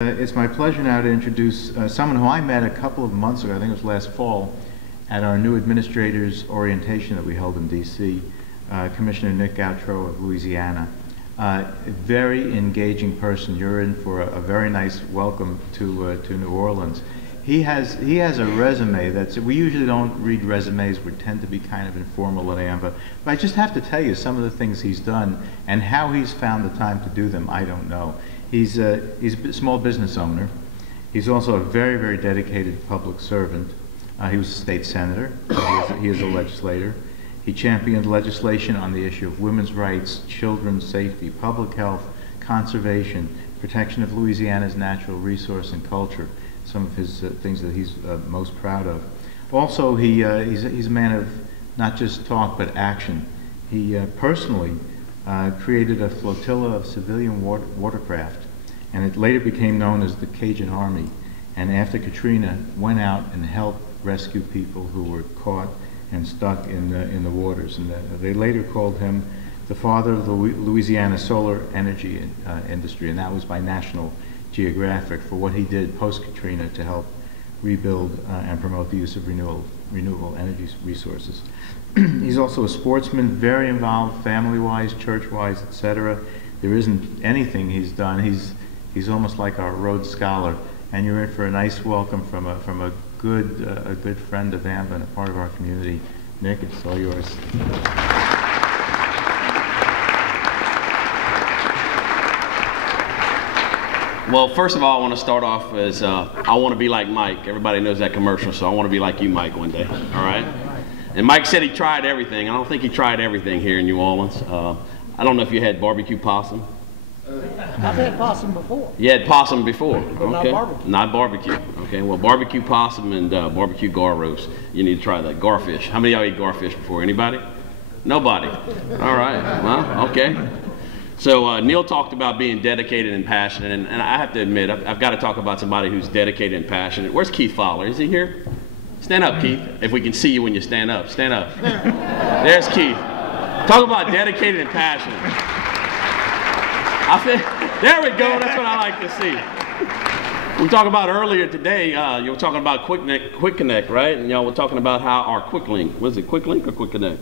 It's my pleasure now to introduce someone who I met a couple of months ago, I think it was last fall, at our new administrators orientation that we held in D.C., Commissioner Nick Gautreaux of Louisiana. Very engaging person. You're in for a very nice welcome to New Orleans. He has a resume we usually don't read resumes. We tend to be kind of informal at AMBA. But I just have to tell you some of the things he's done and how he's found the time to do them, I don't know. He's a small business owner. He's also a very, very dedicated public servant. He was a state senator. He is a legislator. He championed legislation on the issue of women's rights, children's safety, public health, conservation, protection of Louisiana's natural resource and culture, some of his things that he's most proud of. Also, he's a man of not just talk, but action. He personally created a flotilla of civilian watercraft, and it later became known as the Cajun Army. And after Katrina, went out and helped rescue people who were caught and stuck in the waters. And they later called him the father of the Louisiana solar energy industry, and that was by National Geographic, for what he did post-Katrina to help rebuild and promote the use of renewable energy resources. He's also a sportsman, very involved family-wise, church-wise, etc. There isn't anything he's done. He's almost like our Rhodes Scholar, and you're in for a nice welcome from a good friend of AMBA and a part of our community. Nick, it's all yours. Well, first of all, I want to start off as I want to be like Mike. Everybody knows that commercial, so I want to be like you, Mike, one day. All right? And Mike said he tried everything. I don't think he tried everything here in New Orleans. I don't know if you had barbecue possum. I've had possum before. You had possum before. But okay. not barbecue. Not barbecue. Okay. Well, barbecue possum and barbecue Gautreaux. You need to try that. Garfish. How many of y'all ate garfish before? Anybody? Nobody. All right. Well, okay. So Neil talked about being dedicated and passionate, and I have to admit, I've got to talk about somebody who's dedicated and passionate. Where's Keith Fowler? Is he here? Stand up, Keith. If we can see you when you stand up. Stand up. There's Keith. Talk about dedicated and passionate. There we go. That's what I like to see. We talked about earlier today, you were talking about Quick Connect, right? And y'all were talking about how our Quick Link, was it Quick Link or Quick Connect?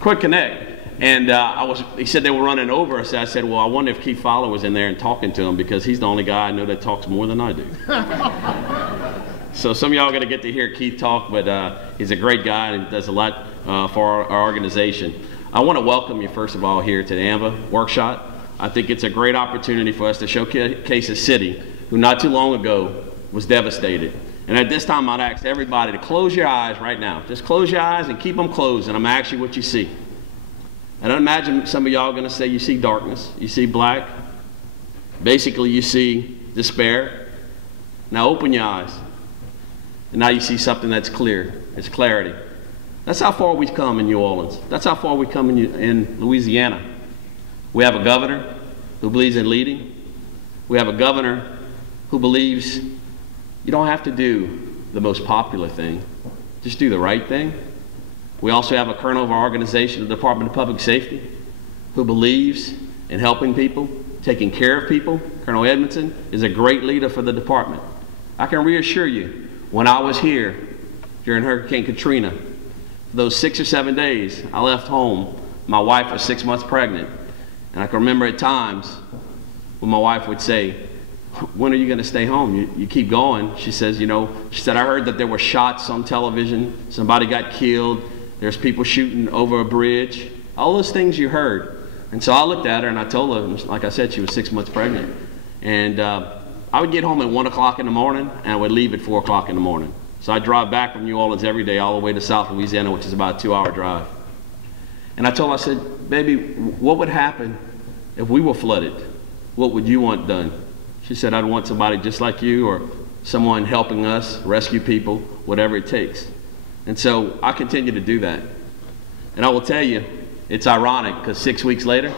Quick Connect. And he said they were running over us. I said, well, I wonder if Keith Fowler was in there and talking to him, because he's the only guy I know that talks more than I do. So some of y'all are going to get to hear Keith talk, but he's a great guy and does a lot for our organization. I want to welcome you, first of all, here to the AMBA workshop. I think it's a great opportunity for us to showcase a city who not too long ago was devastated. And at this time, I'd ask everybody to close your eyes right now. Just close your eyes and keep them closed, and I'm going to ask you what you see. And I imagine some of y'all are going to say you see darkness, you see black. Basically, you see despair. Now open your eyes. And now you see something that's clear. It's clarity. That's how far we've come in New Orleans. That's how far we've come in Louisiana. We have a governor who believes in leading. We have a governor who believes you don't have to do the most popular thing. Just do the right thing. We also have a colonel of our organization, the Department of Public Safety, who believes in helping people, taking care of people. Colonel Edmondson is a great leader for the department. I can reassure you, when I was here during Hurricane Katrina, for those 6 or 7 days, I left home. My wife was 6 months pregnant. And I can remember at times when my wife would say, when are you going to stay home? You keep going. She says, she said, I heard that there were shots on television. Somebody got killed. There's people shooting over a bridge. All those things you heard. And so I looked at her and I told her, like I said, she was 6 months pregnant. And I would get home at 1 o'clock in the morning and I would leave at 4 o'clock in the morning. So I drive back from New Orleans every day all the way to South Louisiana, which is about a 2-hour drive. And I told her, I said, baby, what would happen if we were flooded? What would you want done? She said, I'd want somebody just like you, or someone helping us rescue people, whatever it takes. And so I continue to do that. And I will tell you, it's ironic, because 6 weeks later,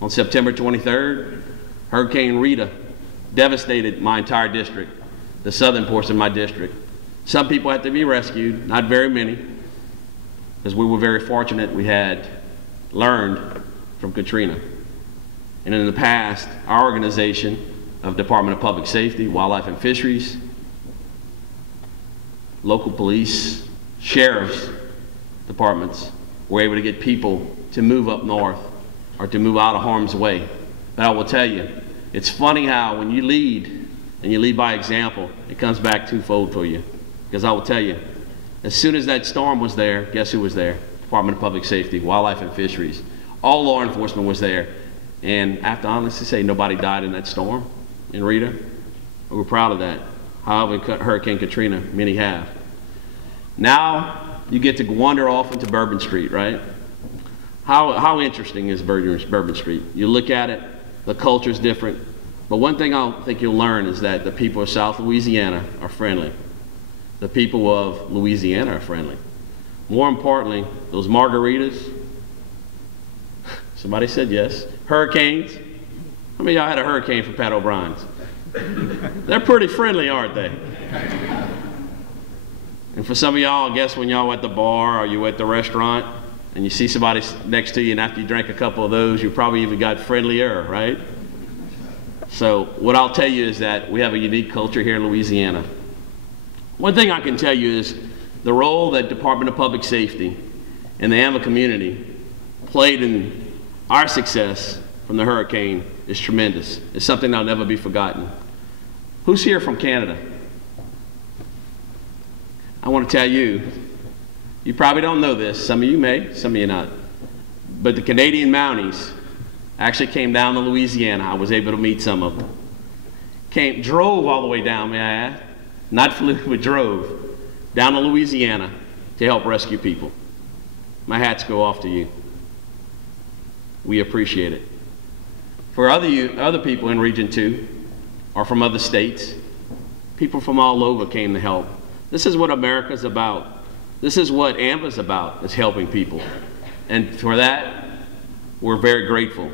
on September 23rd, Hurricane Rita devastated my entire district, the southern portion of my district. Some people had to be rescued, not very many, because we were very fortunate we had learned from Katrina. And in the past, our organization of Department of Public Safety, Wildlife and Fisheries, local police, sheriff's departments were able to get people to move up north or to move out of harm's way. But I will tell you, it's funny how when you lead, and you lead by example, it comes back twofold for you. Because I will tell you, as soon as that storm was there, guess who was there? Department of Public Safety, Wildlife and Fisheries. All law enforcement was there. And I have to honestly say, nobody died in that storm in Rita. We're proud of that. However, Hurricane Katrina, many have. Now, you get to wander off into Bourbon Street, right? How interesting is Bourbon Street? You look at it, the culture's different. But one thing I think you'll learn is that the people of South Louisiana are friendly. The people of Louisiana are friendly. More importantly, those margaritas, somebody said yes. Hurricanes, how many of y'all had a hurricane from Pat O'Brien's? They're pretty friendly, aren't they? And for some of y'all, I guess when y'all at the bar or you at the restaurant and you see somebody next to you and after you drank a couple of those, you probably even got friendlier, right? So what I'll tell you is that we have a unique culture here in Louisiana. One thing I can tell you is the role that Department of Public Safety and the AMVA community played in our success from the hurricane is tremendous. It's something that'll never be forgotten. Who's here from Canada? I want to tell you, you probably don't know this. Some of you may, some of you not. But the Canadian Mounties actually came down to Louisiana. I was able to meet some of them. Drove all the way down, may I add? Not flew, but drove down to Louisiana to help rescue people. My hats go off to you. We appreciate it. For other people in Region 2 or from other states, people from all over came to help. This is what America's about. This is what AMVA's about, is helping people. And for that, we're very grateful.